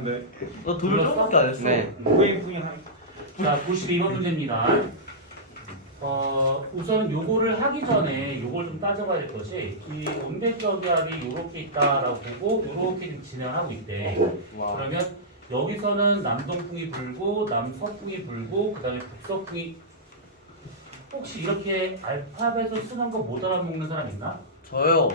하는데 너 둘을 조금밖에 안 했어. 네. 무게인풍이 한 자, 92번 문제입니다. 우선 요거를 하기 전에 요걸 좀 따져봐야 될 것이 이 온대적 기압이 요렇게 있다라고 보고 요렇게 좀 진행하고 있대. 그러면 여기서는 남동풍이 불고 남서풍이 불고 그 다음에 북서풍이 혹시 이렇게 알파벳을 쓰는 거 못 알아먹는 사람 있나? 저요.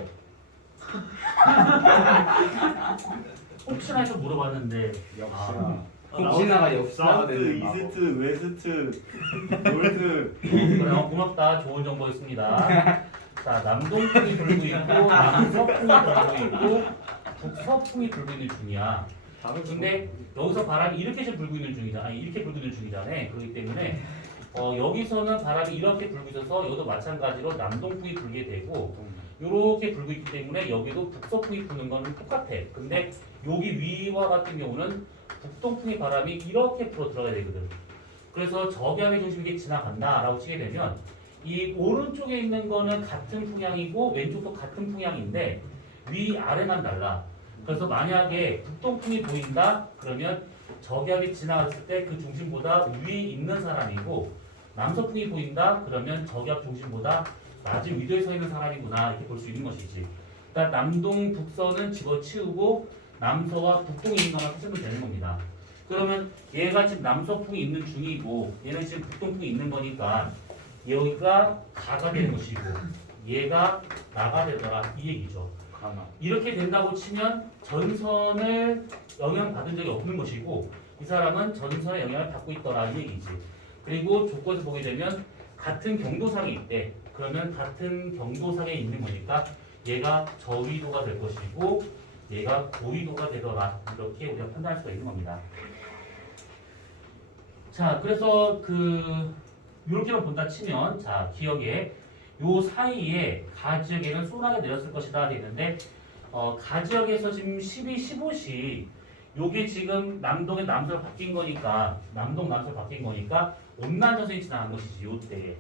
혹시나 해서 물어봤는데 역시나 역시나가 역시나가 사우스, 되는 이스트, 웨스트, 노르트 그래, 고맙다. 좋은 정보였습니다. 자, 남동풍이 불고 있고 남서풍이 불고 있고 북서풍이 불고 있는 중이야. 근데 여기서 바람이 이렇게 지금 불고 있는 중이잖아. 아니, 이렇게 불고 있는 중이잖아. 그렇기 때문에 여기서는 바람이 이렇게 불고 있어서 여기도 마찬가지로 남동풍이 불게 되고 이렇게 불고 있기 때문에 여기도 북서풍이 부는 거는 똑같아. 근데 여기 위와 같은 경우는 북동풍의 바람이 이렇게 불어 들어가야 되거든. 그래서 저기압의 중심이 이렇게 지나간다라고 치게 되면 이 오른쪽에 있는 거는 같은 풍향이고 왼쪽도 같은 풍향인데 위 아래만 달라. 그래서 만약에 북동풍이 보인다 그러면 저기압이 지나갔을 때 그 중심보다 위에 있는 사람이고 남서풍이 보인다 그러면 저기압 중심보다 낮은 위도에 서 있는 사람이구나 이렇게 볼 수 있는 것이지. 그러니까 남동 북서는 집어치우고 남서와 북동이 있는 것만 쓰면 되는 겁니다. 그러면 얘가 지금 남서풍이 있는 중이고 얘는 지금 북동풍이 있는 거니까 여기가 가가 되는 것이고 얘가 나가 되더라 이 얘기죠. 이렇게 된다고 치면 전선을 영향받은 적이 없는 것이고 이 사람은 전선에 영향을 받고 있더라 이 얘기지. 그리고 조건에서 보게 되면 같은 경도상에 있대. 그러면 같은 경도상에 있는 거니까 얘가 저위도가 될 것이고 얘가 고위도가 되더라. 이렇게 우리가 판단할 수가 있는 겁니다. 자, 그래서 이렇게만 본다 치면 자 기억에 요 사이에 가지역에는 소나게 내렸을 것이다 되는데 가지역에서 지금 12, 15시 요게 지금 남동에 남서로 바뀐 거니까 남동 남서로 바뀐 거니까 온난 전선이 지나간 것이지 요때.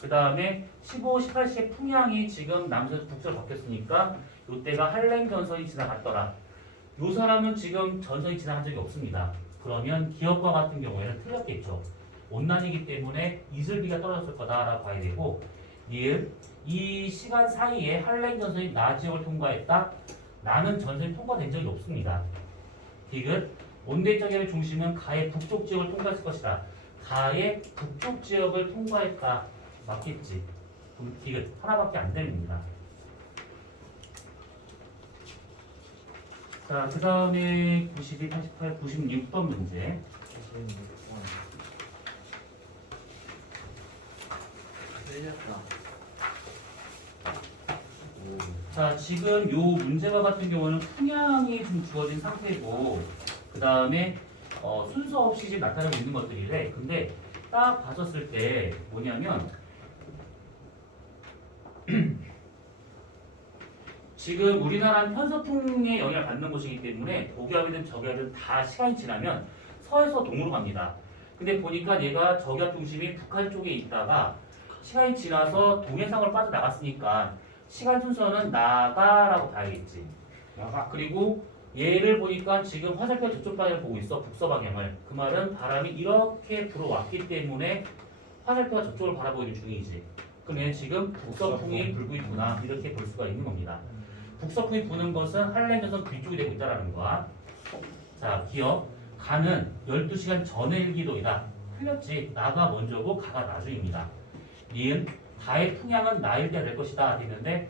그 다음에 15, 18시의 풍향이 지금 남서에서 북서로 바뀌었으니까 요때가 한랭 전선이 지나갔더라. 요 사람은 지금 전선이 지나간 적이 없습니다. 그러면 기억과 같은 경우에는 틀렸겠죠. 온난이기 때문에 이슬비가 떨어졌을 거다라고 봐야 되고 이 시간 사이에 한랭 전선이 나 지역을 통과했다. 나는 전선이 통과된 적이 없습니다. 디귿 온대적의 중심은 가의 북쪽 지역을 통과했을 것이다. 가의 북쪽 지역을 통과했다. 맞겠지? 그럼 디귿 하나밖에 안 됩니다. 자, 그 다음에 92, 88, 96번 문제. 자, 지금 요 문제와 같은 경우는 풍향이 좀 주어진 상태고 그 다음에 순서 없이 지금 나타나고 있는 것들이래. 근데 딱 봤었을 때 뭐냐면 지금 우리나라는 편서풍의 영향을 받는 곳이기 때문에 동기압이든 저기압이든 다 시간이 지나면 서에서 동으로 갑니다. 근데 보니까 얘가 저기압 중심이 북한 쪽에 있다가 시간이 지나서 동해상으로 빠져나갔으니까 시간 순서는 나가라고 봐야겠지. 나가. 그리고 얘를 보니까 지금 화살표 저쪽 방향을 보고 있어. 북서 방향을. 그 말은 바람이 이렇게 불어왔기 때문에 화살표가 저쪽을 바라보는 중이지. 그럼 얘는 지금 북서풍이 불고 있구나. 이렇게 볼 수가 있는 겁니다. 북서풍이 부는 것은 한랭전선 뒤쪽이 되고 있다는 거야. 자, 기억. 가는 12시간 전의 일기도이다. 틀렸지. 나가 먼저고 가가 나중입니다. 니은 가의 풍향은 나일 때 될 것이다 되는데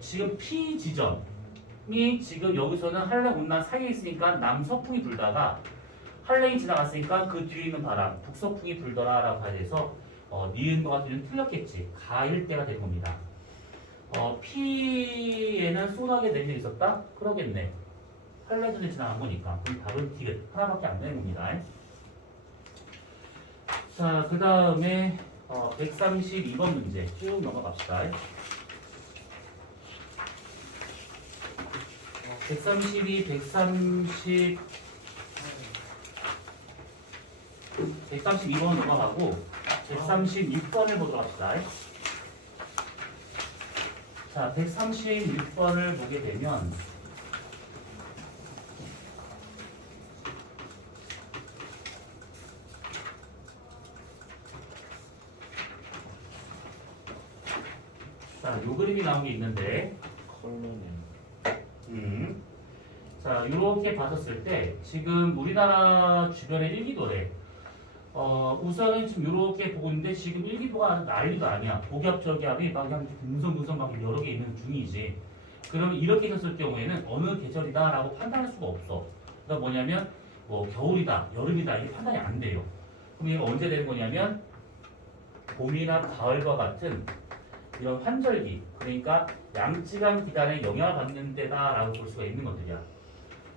지금 P 지점이 지금 여기서는 한랭 온난 사이에 있으니까 남서풍이 불다가 한랭이 지나갔으니까 그 뒤에 있는 바람 북서풍이 불더라라고 봐야 돼서 니은과 같은 틀렸겠지. 가일 때가 된 겁니다. P에는 소나게 내린 적이 있었다? 그러겠네. 한랭 전에 지나간 거니까. 그럼 답은 디귿 하나밖에 안 되는 겁니다. 자, 그 다음에 132번 문제 쭉 넘어갑시다. 132, 132번 넘어가고 136번을 보도록 합시다. 자, 136번을 보게 되면 자, 요 그림이 나온 게 있는데, 자, 이렇게 봤었을 때 지금 우리나라 주변의 일기도래. 우선은 지금 이렇게 보고 있는데 지금 일기도가 난리도 아니야. 고기압 저기압이 막 그냥 등성등성 막 여러 개 있는 중이지. 그럼 이렇게 있었을 경우에는 어느 계절이다라고 판단할 수가 없어. 그러니까 뭐냐면 뭐 겨울이다, 여름이다 이게 판단이 안 돼요. 그럼 이거 언제 되는 거냐면 봄이나 가을과 같은 이런 환절기, 그러니까 양지간 기단에 영향을 받는 때다라고 볼 수가 있는 것들이야.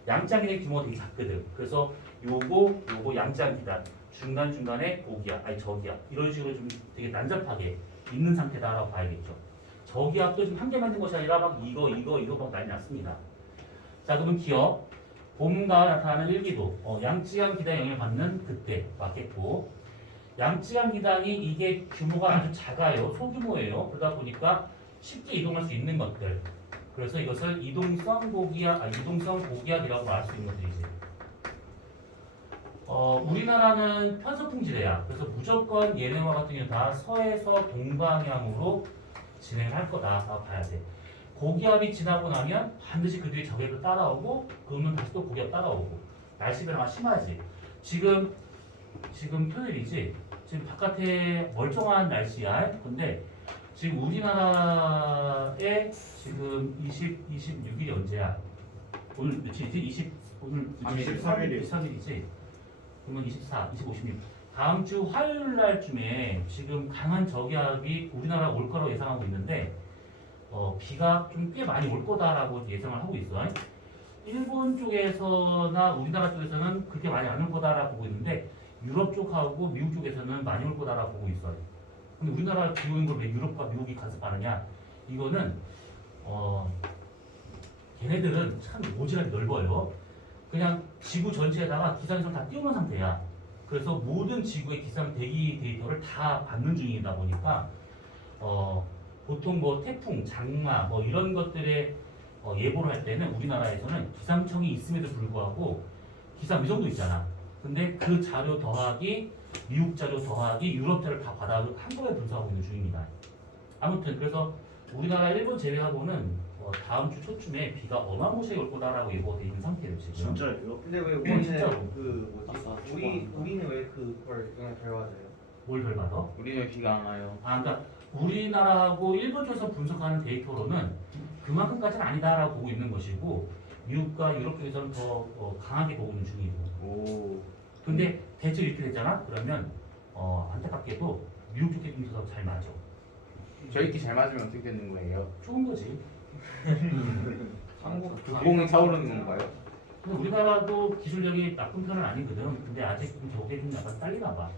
양지간 기단의 규모가 되게 작거든. 그래서 요거 양지간 기단 중간중간에 고기압, 아니 저기압 이런 식으로 좀 되게 난잡하게 있는 상태다라고 봐야겠죠. 저기압도 지금 한 개 만든 것이 아니라 막 이거 막 난리 났습니다. 자, 그러면 기억 봄, 가을 나타나는 일기도 양지간 기단에 영향을 받는 그때 맞겠고, 양지간 기단이 이게 규모가 아주 작아요. 소규모예요. 그러다 보니까 쉽게 이동할 수 있는 것들. 그래서 이것을 이동성 고기압이라고 말 수 있는 것들이지. 우리나라는 편서풍지대야. 그래서 무조건 얘네와 같은 경우는 다 서에서 동방향으로 진행할 거다라고 봐야 돼. 고기압이 지나고 나면 반드시 그 뒤에 저기압이 따라오고, 그러면 다시 또 고기압 따라오고. 날씨 변화가 심하지. 지금 토요일이지. 지금 바깥에 멀쩡한 날씨야. 근데 지금 우리나라에 지금 26일이 언제야? 오늘 며칠이지? 오늘 23일이지. 그러면 24, 25, 26. 다음 주 화요일 날쯤에 지금 강한 저기압이 우리나라 올 거라고 예상하고 있는데 비가 좀 꽤 많이 올 거다라고 예상을 하고 있어. 일본 쪽에서나 우리나라 쪽에서는 그렇게 많이 안 올 거다라고 보고 있는데 유럽 쪽하고 미국 쪽에서는 많이 올 거다라고 보고 있어요. 근데 우리나라 비 오는 걸 왜 유럽과 미국이 간섭하느냐? 이거는 걔네들은 참 오지랖이 넓어요. 그냥 지구 전체에다가 기상위성 다 띄우는 상태야. 그래서 모든 지구의 기상 대기 데이터를 다 받는 중이다 보니까 보통 뭐 태풍, 장마 뭐 이런 것들의 예보를 할 때는 우리나라에서는 기상청이 있음에도 불구하고 기상위성도 있잖아. 근데 그 자료 더하기 미국 자료 더하기 유럽 자료 다 받아 한꺼번에 분석하고 있는 중입니다. 아무튼 그래서 우리나라 일본 제외하고는 다음 주 초쯤에 비가 어마무시하게 올 거다라고 예보가 돼 있는 상태예요 지금. 진짜예요? 근데 왜 우리는 진짜로. 그 뭐지? 우리는 왜 그걸 영향 덜 받아요? 뭘 덜 받아? 우리는 왜 비가 안 와요? 그러니까 우리나라하고 일본 쪽에서 분석하는 데이터로는 그만큼까지는 아니다라고 보고 있는 것이고, 미국과 유럽 쪽에서는 더 강하게 보고 있는 중이고. 오. 근데 대체 이렇게 되잖아? 그러면 안타깝게도 미국 쪽 기준에서 잘 맞아. 저희끼리 잘 맞으면 어떻게 되는 거예요? 좋은 거지. 국공이 차오르는 건가요? 근데 우리나라도 기술력이 나쁜 편은 아니거든. 근데 아직 좀 저게 좀 약간 딸리나 봐.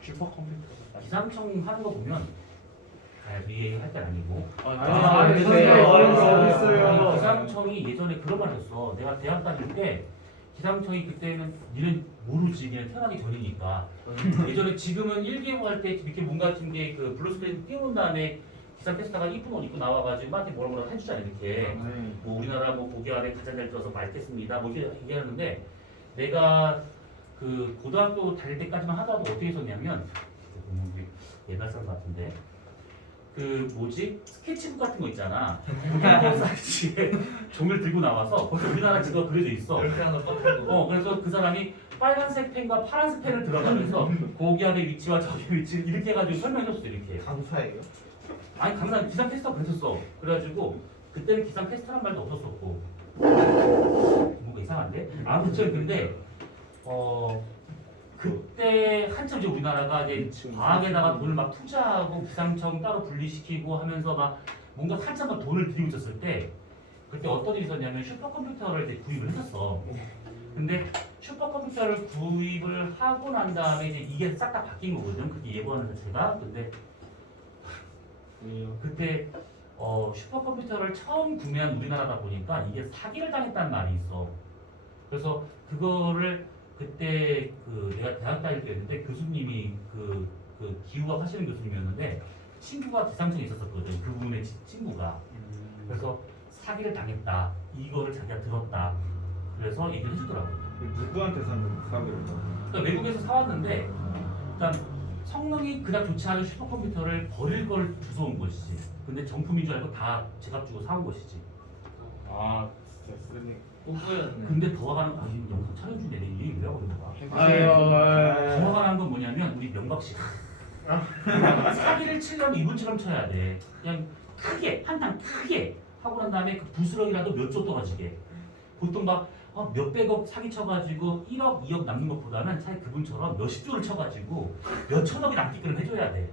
슈퍼컴퓨터. 기상청 하는 거 보면 얘기할 때 아니고. 어딨어요? 기상청이 예전에 그런 말 했어. 내가 대학 다닐 때 기상청이 그때는 니는 모르지, 니는 태어나기 전이니까. 예전에 지금은 일기예보 할 때 이렇게 뭔가 같은 게 그 블루스크린 띄운 다음에 기상 캐스터가 이쁜 옷 입고 나와가지고 나한테 뭐라 해주잖아 이렇게. 뭐 우리나라 뭐 고기압에 가장 잘 떠서 맑겠습니다. 뭐 이렇게 얘기하는데, 내가 그 고등학교 다닐 때까지만 하더라도 어떻게 했었냐면, 옛날 사람 같은데. 그 뭐지? 스케치북 같은 거 있잖아. 그 사이즈에 종을 들고 나와서 거기 우리나라 지도가 그려져 있어. 이렇게 하나 뻗고. 그래서 그 사람이 빨간색 펜과 파란색 펜을 들어가면서 고기압의 위치와 저기 위치를 이렇게 해가지고 설명해줬어 이렇게. 강사예요? 아니 강사 기상 캐스터가 그랬었어. 그래가지고 그때는 기상 캐스터란 말도 없었었고. 뭔가 이상한데? 아무튼 근데 그때 한참 이제 우리나라가 이제 과학에다가 돈을 막 투자하고 기상청 따로 분리시키고 하면서 막 뭔가 한참 막 돈을 들이고 있었을 때, 그때 어떤 일이 있었냐면 슈퍼컴퓨터를 이제 구입을 했었어. 근데 슈퍼컴퓨터를 구입을 하고 난 다음에 이제 이게 싹 다 바뀐 거거든. 그게 예보하는 자체가. 근데 그때 슈퍼컴퓨터를 처음 구매한 우리나라다 보니까 이게 사기를 당했다는 말이 있어. 그래서 그거를 그때 그 내가 대학 다닐 때였는데 교수님이 그 기후학 하시는 교수님이었는데 친구가 기상청에 있었거든. 그분의 친구가. 그래서 사기를 당했다. 이거를 자기가 들었다. 그래서 얘기를 해주더라고. 누구한테 사는 사기를? 그러니까 외국에서 사왔는데 일단 성능이 그닥 좋지 않은 슈퍼컴퓨터를 버릴 걸 주워온 것이지. 근데 정품인 줄 알고 다 제값 주고 사온 것이지. 아 진짜 쓰레기. 뽀뽀였네. 근데 더 화가 난, 이 영상 촬영 중에 내 일이 왜 그런 거야? 더 화가 난 건 뭐냐면 우리 명박 씨 사기를 치려면 이분처럼 쳐야 돼. 그냥 크게 한탕 크게 하고 난 다음에 그 부스러기라도 몇 조 떨어지게. 보통 막 몇백억 사기 쳐가지고 1억, 2억 남는 것보다는 차라리 그분처럼 몇십 조를 쳐가지고 몇천억이 남기끔 해줘야 돼.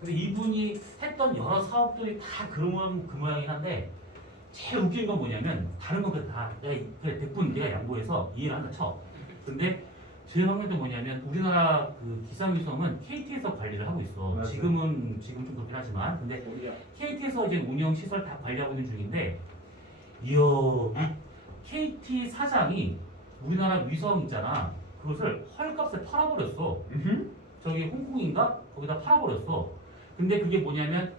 근데 이분이 했던 여러 사업들이 다 그 모양이긴 한데 제일 웃긴 건 뭐냐면 다른 건 다 그래 대부분 내가 양보해서 이해를 한다 쳐. 근데 제일 황당한 게 뭐냐면 우리나라 그 기상위성은 KT에서 관리를 하고 있어. 맞아요. 지금 좀 그렇긴 하지만 근데 KT에서 이제 운영 시설 다 관리하고 있는 중인데 이야 이 KT 사장이 우리나라 위성 있잖아. 그것을 헐값에 팔아버렸어. 저기 홍콩인가 거기다 팔아버렸어. 근데 그게 뭐냐면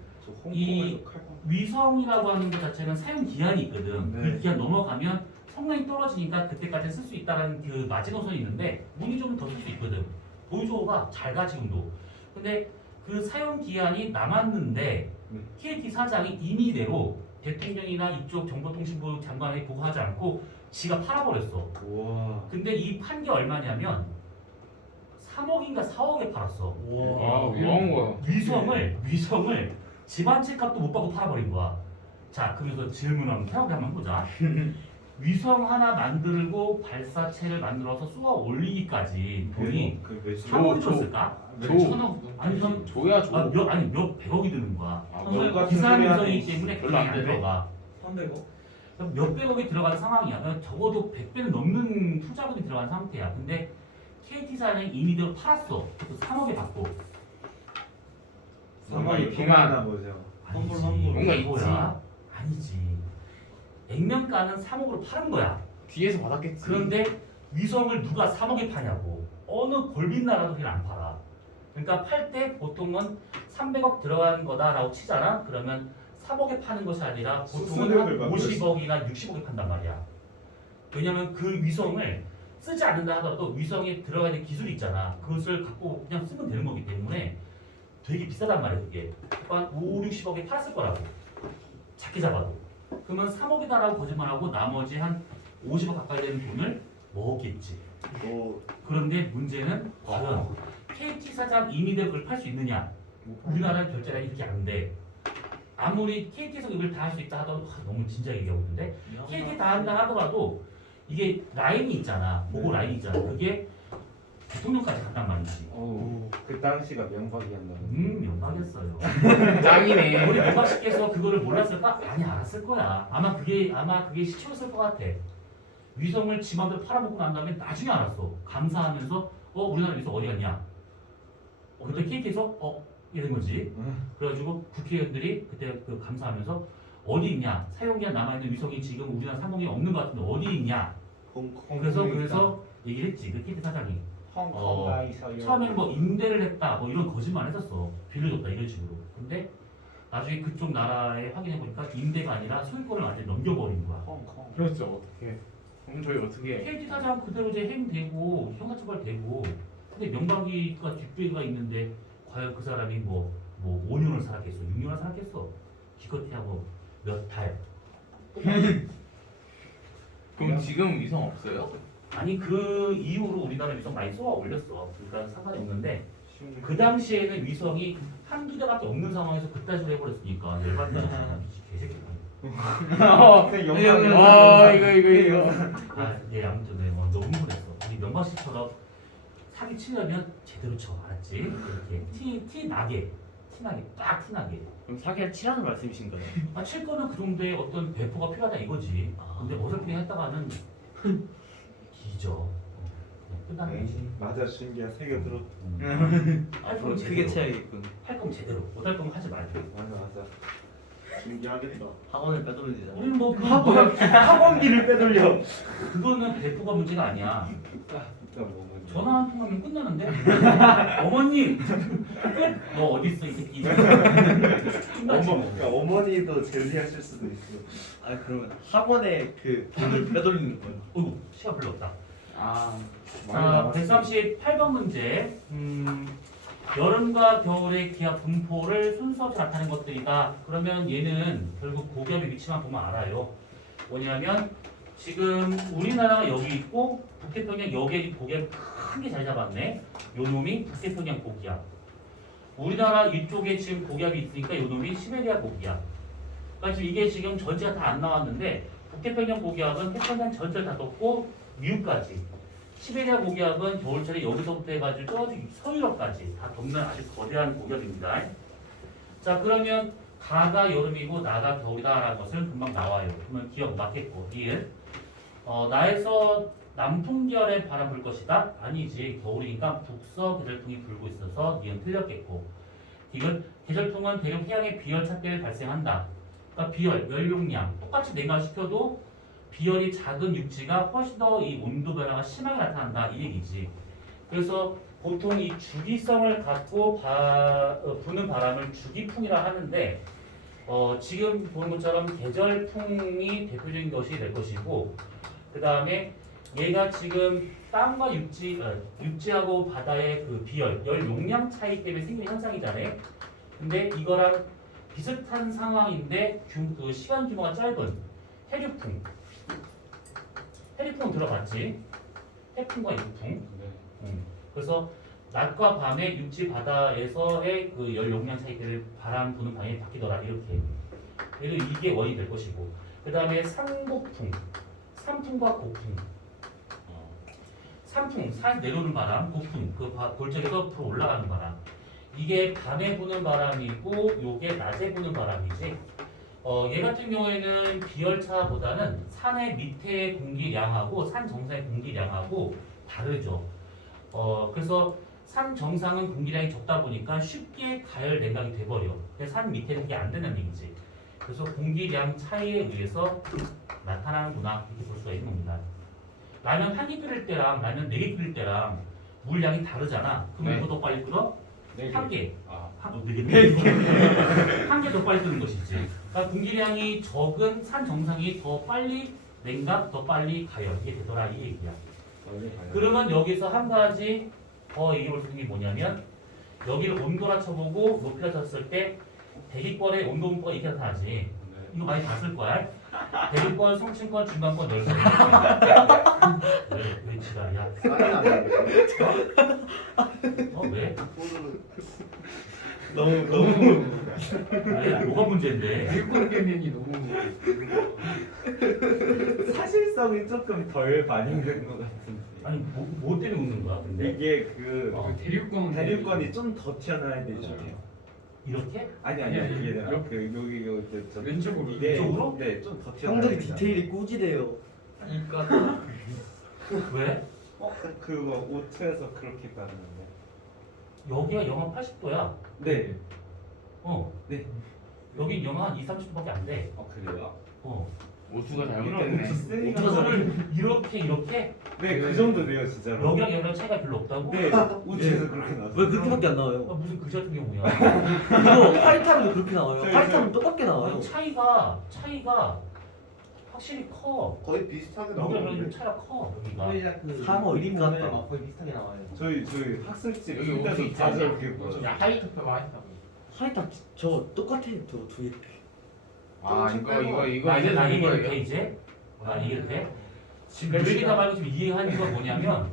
이 위성이라고 하는 것 자체는 사용 기한이 있거든. 네. 그 기한 넘어가면 성능이 떨어지니까 그때까지 쓸 수 있다는 그 마지노선이 있는데 문이 좀 더 쓸 수 있거든. 보유조가 잘 가 지금도. 근데 그 사용 기한이 남았는데 KT 사장이 임의대로 대통령이나 이쪽 정보통신부 장관이 보고하지 않고 지가 팔아버렸어. 와. 근데 이 판 게 얼마냐면 3억인가 4억에 팔았어. 아 위험한 거야. 위성을 집 한 채 값도 못 받고 팔아버린 거야. 자, 그러면서 질문 한번 해보자. 위성 하나 만들고 발사체를 만들어서 쏘아 올리기까지 돈이 그 몇십 3억이 들었을까? 조. 천억? 아니 조야 조. 몇 백억이 드는 거야. 아, 몇 같은 기산 소리 하네. 위성이기 때문에 별로 그게 안 안 되네. 들어가. 300억? 그럼 몇 백억이 들어간 상황이야. 그러니까 적어도 100배는 넘는 투자금이 들어간 상태야. 근데 KT사는 임의대로 팔았어. 그것도 3억에 받고. 상황이 그만. 비만나 보죠. 아니지. 뭔가 이거야. 아니지. 액면가는 3억으로 파는 거야. 뒤에서 받았겠지. 그런데 위성을 누가 3억에 파냐고. 어느 골빈 나라도 그냥 안 팔아. 그러니까 팔 때 보통은 300억 들어간 거다라고 치잖아. 그러면 3억에 파는 것이 아니라 보통은 수수료를 한 받고 50억이나 60억에 판단 말이야. 왜냐면 그 위성을 쓰지 않는다 하더라도 위성에 들어가야 될 기술이 있잖아. 그것을 갖고 그냥 쓰면 되는 거기 때문에 되게 비싸단 말이야 그게. 한 5, 60억에 팔았을 거라고. 작게 잡아도. 그러면 3억이다라고 거짓말하고 나머지 한 50억 가까이 되는 돈을 먹었겠지. 그런데 문제는 과연 KT 사장 임의대로 그걸 팔 수 있느냐? 우리나라 결제가 이렇게 안 돼. 아무리 KT에서 이걸 다 할 수 있다 하더라도 너무 진지하게 얘기하고 있는데 KT 다 한다 하더라도 이게 라인이 있잖아. 보고 네. 라인이 있잖아. 그게 대통령까지 간단 말이지. 그 당시가 명박이었나 보네. 명박했어요. 짱이네. 우리 명박 씨께서 그거를 몰랐을까? 아니 알았을 거야. 아마 그게 시초였을 것 같아. 위성을 지 맘대로 팔아먹고 난 다음에 나중에 알았어. 감사하면서 우리나라 위성 어디 갔냐? 그때 KT에서 이런 거지. 그래가지고 국회의원들이 그때 그 감사하면서 어디 있냐? 사용기한 남아있는 위성이 지금 우리나라 상공에 없는 것 같은데 어디 있냐? 그래서 얘기를 했지. 그 KT 사장이. 처음에는 뭐 임대를 했다 뭐 이런 거짓말 했었어. 빌려줬다 이런 식으로. 근데 나중에 그쪽 나라에 확인해 보니까 임대가 아니라 소유권을 완전히 넘겨버린 거야. 그렇죠. 어떻게? 그럼 저희 어떻게? 해? KT 사장 그대로 이제 행되고 형사처벌되고. 근데 명박이가 뒷배가 있는데 과연 그 사람이 뭐 5년을 살았겠어, 6년을 살았겠어. 기껏해야 몇 달. 그럼 지금 위성 없어요? 아니 그 이후로 우리나라 위성 많이 쏘아 올렸어. 그러니까 상관이 없는데 그 당시에는 위성이 한두 대밖에 없는 상황에서 그따위로 해버렸으니까 열받는 개새끼. 이거. 예, 아무튼 네, 너무 흥분했어. 우리 명박 씨처럼 사기 치려면 제대로 쳐, 알았지? 이렇게 티 나게 딱 티 나게. 그럼 사기를 치라는 말씀이신 거네요? 칠 거는 그 정도의 어떤 배포가 필요하다 이거지. 근데 어설프게 했다가는 기죠. 그냥 끝나는 거지. 맞아 준기야 새겨 들어. 할 그럼 거면 크게 제대로. 쳐야겠군. 할 거면 제대로. 못 할 거면 하지 말고. 맞아. 준기하겠다. 학원을 빼돌리면 되잖아. 우리는 뭐 학원비를 빼돌려. 그거는 배포가 문제가 아니야. 그러니까 뭐 먼저. 전화 한 통하면 끝나는데? 어머님! 끝! 너 어딨어 이 새끼. 끝나지 뭐. 그러니까 어머니도 젤리하실 수도 있어. 아 그러면 학원에 그 돈을 빼돌리는 거예요. 어이구 시간 별로 없다. 아. 자 138번 문제. 여름과 겨울의 기압 분포를 순서없이 나타낸 것들이다. 그러면 얘는 결국 고기압의 위치만 보면 알아요. 뭐냐면 지금 우리나라가 여기 있고 북태평양 여기에 고기압이 크게 자리 잡았네. 요 놈이 북태평양 고기압. 우리나라 이쪽에 지금 고기압이 있으니까 요 놈이 시베리아 고기압. 그러니까 지금 이게 지금 전체가 다 안 나왔는데 북태평양 고기압은 태평양 전체를 다 떴고 미국까지. 시베리아 고기압은 겨울철에 여기서부터 해가지고 저기 서유럽까지 다 덮는 아주 거대한 고기압입니다. 자 그러면 가가 여름이고 나가 겨울이다라는 것은 금방 나와요. 그러면 기억 맞겠고 1. 나에서 남풍계열의 바람 불 것이다? 아니지. 겨울이니까 북서 계절풍이 불고 있어서 니은 틀렸겠고. 디귿 계절풍은 대륙 해양의 비열 찻대를 발생한다. 그러니까 비열, 열용량 똑같이 냉각시켜도 비열이 작은 육지가 훨씬 더 이 온도 변화가 심하게 나타난다 이 얘기지. 그래서 보통 이 주기성을 갖고 부는 바람을 주기풍이라 하는데 지금 보는 것처럼 계절풍이 대표적인 것이 될 것이고 그 다음에 얘가 지금 땅과 육지하고 바다의 그 비열, 열 용량 차이 때문에 생기는 현상이잖아요. 근데 이거랑 비슷한 상황인데 그 시간 규모가 짧은 해류풍. 해류풍은 들어봤지? 해풍과 육풍. 그래서 낮과 밤의 육지 바다에서의 그 열 용량 차이 때문에 바람 부는 방향이 바뀌더라 이렇게. 그래도 이게 원인이 될 것이고. 그 다음에 상복풍, 산풍과 고풍. 산풍, 산 내려오는 바람, 고풍, 그 골짜기에서 불어 올라가는 바람. 이게 밤에 부는 바람이고, 요게 낮에 부는 바람이지. 얘 같은 경우에는 비열차보다는 산의 밑에 공기량하고 산 정상의 공기량하고 다르죠. 그래서 산 정상은 공기량이 적다 보니까 쉽게 가열 냉각이 돼버려. 산 밑에는 그게 안 되는 얘기지. 그래서 공기량 차이에 의해서 나타나는구나 이렇게 볼 수가 있는 겁니다. 라면 한 개 끓일 때랑 라면 4개 끓일 때랑 물량이 다르잖아. 그러면 네. 누가 더 빨리 끓어? 네 개. 한 개. 아, 한 개 더 빨리 끓는 것이지. 그러니까 공기량이 적은 산 정상이 더 빨리 냉각, 더 빨리 가열 이게 되더라 이 얘기야. 그러면 여기서 한 가지 더 얘기해 볼 수 있는 게 뭐냐면 여기를 온도라 쳐보고 높이라 쳤을 때 대기권의 온도 분포가 이렇게 나타나지. 이거 많이 봤을 거야. 대기권, 성층권, 중간권, 넓은. 왜 지랄이야? 싸는 아니에요. 왜? 너무 왜? 뭐가 문제인데? 일꾼 개념이 너무 사실성이 조금 덜 반영된 것 같은데. 아니 뭐 때문에 웃는 거야? 근데 이게 그 대륙권이 좀 더 튀어나와야 되잖아요. 이렇게? 아니 이게 그 여기 저 왼쪽으로 이게 이쪽으로? 네, 좀 더 튀어나와야 형들이 되잖아요. 디테일이 꾸지래요. 왜? 그거 오트에서 그렇게 봤는데. 여기가 영하 80도야. 네. 네. 여기 영하 한 2, 30도밖에 안 돼. 그래요? 오수가 이런 잘못됐네. 오트 세니까. 이거를 이렇게 네, 그 정도 돼요, 진짜로. 여기랑 여기랑 차이가 별로 없다고? 네, 오트에서 그렇게 나왔어요. 왜 그렇게밖에 안 나와요? 무슨 그지 같은 경우야. 이거 화이트하면 그렇게 나와요. 저희- 화이트하면 똑같게 나와요. 아니, 차이가 확실히 커. 거의 비슷하게 여기랑 여기랑 나오는데. 차이가 커. 여기가. 상어 이름 같다. 거의 비슷하게 나와요. 저희 학습지 여기 오트 그때도 있잖아. 자주 이렇게 보여요. 야 하이트 펴봐 하이트. 화이트 저 똑같아요. 저 두 개. 아 이거 나 이제 나 이해도 거예요. 돼 이제. 나 이해도 돼. 지금 얘기다 말고 지금 이해하는 건 뭐냐면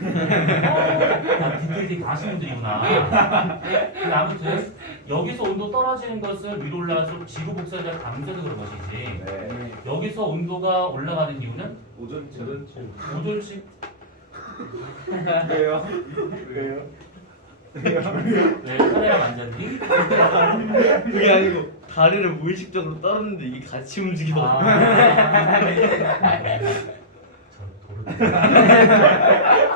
나 디테일이 다 하시는 분들이구나. 근데 아무튼 여기서 온도 떨어지는 것을 위로 올라갈수록 지구 복사가 감소해서 그런 것이지. 네. 여기서 온도가 올라가는 이유는 오존층. 오존층 왜요? 왜요? 왜 카메라 만졌니? 그게 아니고 다리를 무의식적으로 떨었는데 이게 같이 움직여.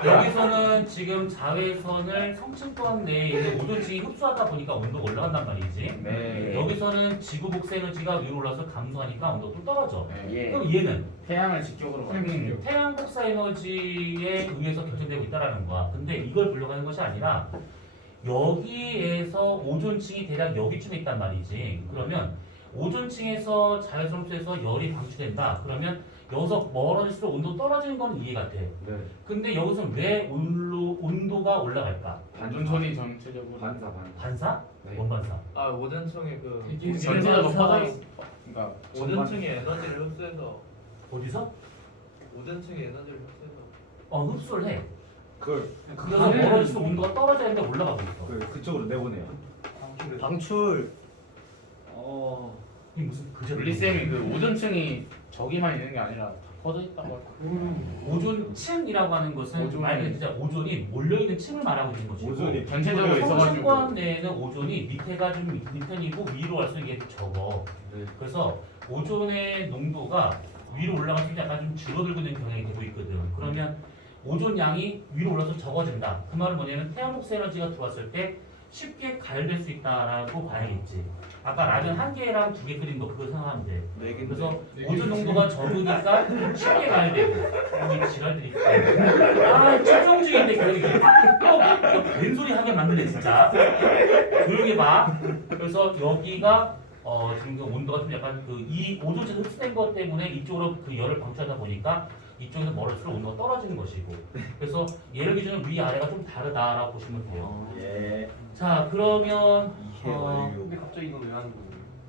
여기서는 지금 자외선을 성층권 내에 있는 오존층이 흡수하다 보니까 온도가 올라간단 말이지. 네. 여기서는 지구 복사 에너지가 위로 올라서 감소하니까 온도가 또 떨어져. 예. 그럼 얘는 태양을 직접으로 받는 태양 복사 에너지에 의해서 결정되고 있다라는 거야. 근데 이걸 보려고 하는 것이 아니라 여기에서 오존층이 대략 여기쯤에 있단 말이지. 그러면 오존층에서 자외선 흡수해서 열이 방출된다. 그러면 여기서 멀어질수록 온도 떨어지는 건 이해가 돼. 네. 근데 여기서 왜 온도가 올라갈까? 단순히 전체적으로 반사. 반사? 네. 뭔 반사? 아 오존층의 그 전체적으로 퍼져 있어. 그러니까 오존층의 에너지를 흡수해서 어디서? 오존층의 에너지를 흡수해서 흡수를 해. 그걸 그래서 멀어질수록 온도가 떨어지는데 올라가고 있어. 그쪽으로 내보내요. 방출. 이게 무슨 그저 물리쌤이 그 오존층이 저기만 있는 게 아니라 다 퍼져 있다고 할까? 오존층이라고 하는 것은 오존. 말 그대로 진짜 오존이 몰려있는 층을 말하고 있는 것이고 오존이 전체적으로 있어가지고 성층권 내에는 오존이 밑에가 좀 밑편이고 위로 갈수록 이게 적어. 네. 그래서 오존의 농도가 위로 올라갈수록 약간 좀 줄어들고 있는 경향이 되고 있거든. 그러면 오존 양이 위로 올라서 적어진다. 그 말은 뭐냐면 태양녹스 에너지가 들어왔을 때 쉽게 가열될 수 있다라고 봐야겠지. 아까 라면 한 개랑 두 개 끓인 거 그거 생각하면 돼. 그래서 오존 농도가 적으니까 쉽게 가열되고 여기 지랄들이 있고 최종 중인데 또 벤소리 하게 만드네 진짜. 조용히 봐. 그래서 여기가 지금 그 온도가 좀 약간 그 이 오존층 흡수된 것 때문에 이쪽으로 그 열을 방출하다 보니까 이쪽에서 멀어질수록 온도가 떨어지는 것이고 그래서 얘를 기준으로 위아래가 좀 다르다라고 보시면 돼요. 예. 자 그러면 이해 완료. 근데 갑자기 이거 왜 하는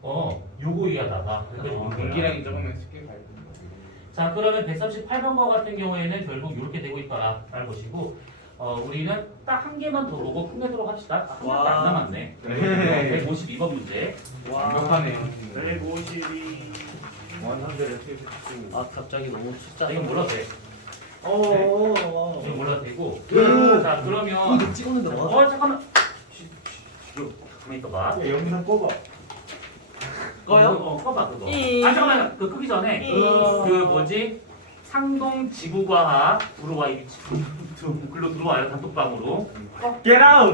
거예요? 요거 얘기하다가 그렇게 온 거야. 공기량이 조금만 쉽게 가요. 자 그러면 138번 거 같은 경우에는 결국 이렇게 되고 있다라는 것이고 우리는 딱 한 개만 더 보고 끝내도록 합시다. 한 개밖에 안 남았네. 152번 문제. 완벽하네. 152 152. 아 갑자기 너무 자 숫자. 이건 몰라도 돼. 이건 몰라도 되고. 자 그러면 이거 찍었는데 와. 잠깐만. 가만히 있어봐. 영상 꺼봐. 꺼요? 꺼봐 그거. 이. 아 잠깐만 그 끄기 전에 그 뭐지 상동 지구과학 들어와 글로 들어와요 단톡방으로. Get out.